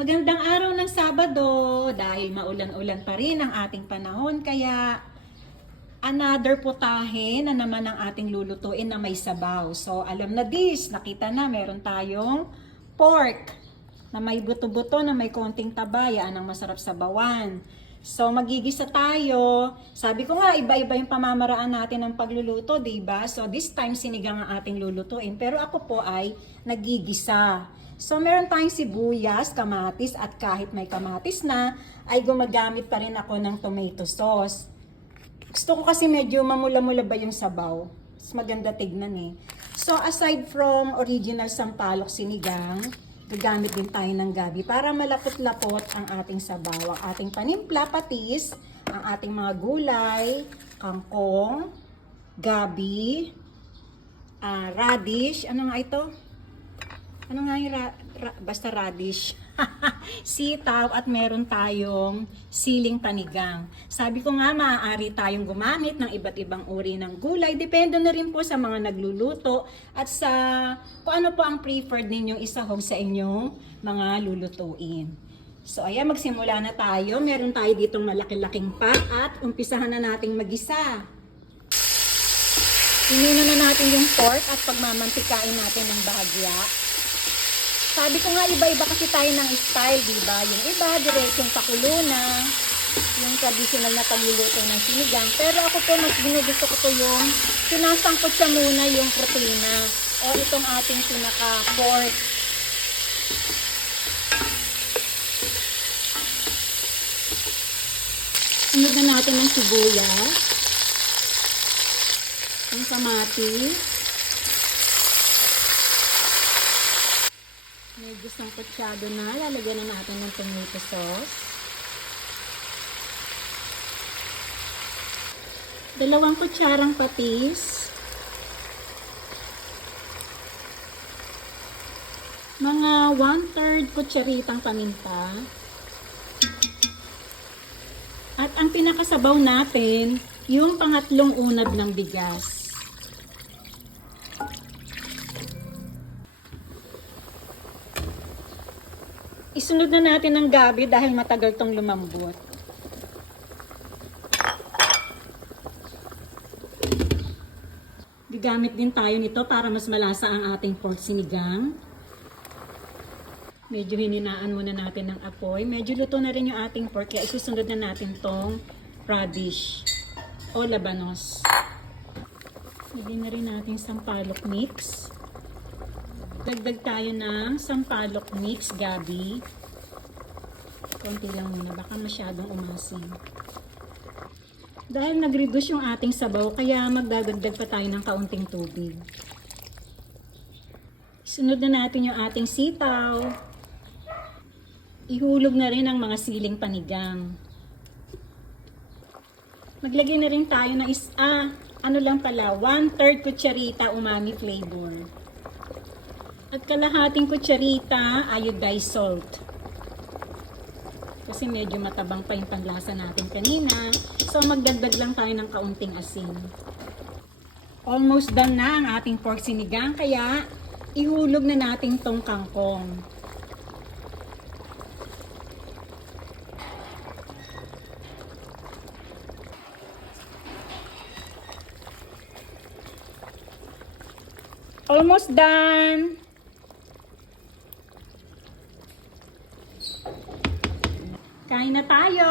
Magandang araw ng Sabado dahil maulan-ulan pa rin ang ating panahon kaya another putahe na naman ang ating lulutuin na may sabaw. So alam na this, nakita na meron tayong pork na may buto-buto na may konting taba, yan ang masarap sabawan. So magigisa tayo. Sabi ko nga iba-iba yung pamamaraan natin ng pagluluto, 'di ba? So this time sinigang ang ating lulutuin, pero ako po ay nagigisa. So meron tayong sibuyas, kamatis at kahit may kamatis na ay gumagamit pa rin ako ng tomato sauce. Gusto ko kasi medyo mamula-mula ba yung sabaw. Mas maganda tignan eh. So aside from original sampalok sinigang, gagamit din tayo ng gabi para malapot-lapot ang ating sabaw. Ang ating panimpla, patis, ang ating mga gulay, kangkong, gabi, radish, ano nga ito? Ano nga yung basta radish? Sitaw at meron tayong siling panigang. Sabi ko nga maaari tayong gumamit ng iba't ibang uri ng gulay. Depende na rin po sa mga nagluluto at sa kung ano po ang preferred ninyong isahog sa inyong mga lulutuin. So ayan, magsimula na tayo. Meron tayo ditong malaki-laking pot at umpisahan na nating magisa. Inuna na natin yung pork at pagmamantikain natin ng bahagya. Sabi ko nga, iba-iba kasi tayo ng style, diba? Yung iba, diretsong pakulo na, yung traditional na pagluluto ng sinigang. Pero ako po, mas ginugusto ko to yung sinasangkot siya muna yung protina o itong ating pinaka-pork. Sunod na natin ng sibuyas, yung kamatis, medyo sangkotsyado na, lalagyan na natin ng tomato sauce. 2 kutsarang patis. Mga 1/3 kutsaritang paminta. At ang pinakasabaw natin, yung pangatlong unad ng bigas. Isunod na natin ang gabi dahil matagal tong lumambot. Gagamit din tayo nito para mas malasa ang ating pork sinigang. Medyo hininaan muna natin ng apoy. Medyo luto na rin yung ating pork kaya isusunod na natin tong radish o labanos. Lagyan na rin natin sampalok mix. Dagdag tayo ng sampalok mix, gabi. Konti lang muna, baka masyadong umasim. Dahil nag-reduce yung ating sabaw, kaya magdadagdag pa tayo ng kaunting tubig. Sunod na natin yung ating sitaw. Ihulog na rin ang mga siling panigang. Maglagay na rin tayo ng 1/3 kutsarita umami flavor. At kalahating kutsarita iodized salt. Kasi medyo matabang pa yung panlasa natin kanina. So magdagdag lang tayo ng kaunting asin. Almost done na ang ating pork sinigang, kaya ihulog na natin tong kangkong. Almost done! Kain na tayo!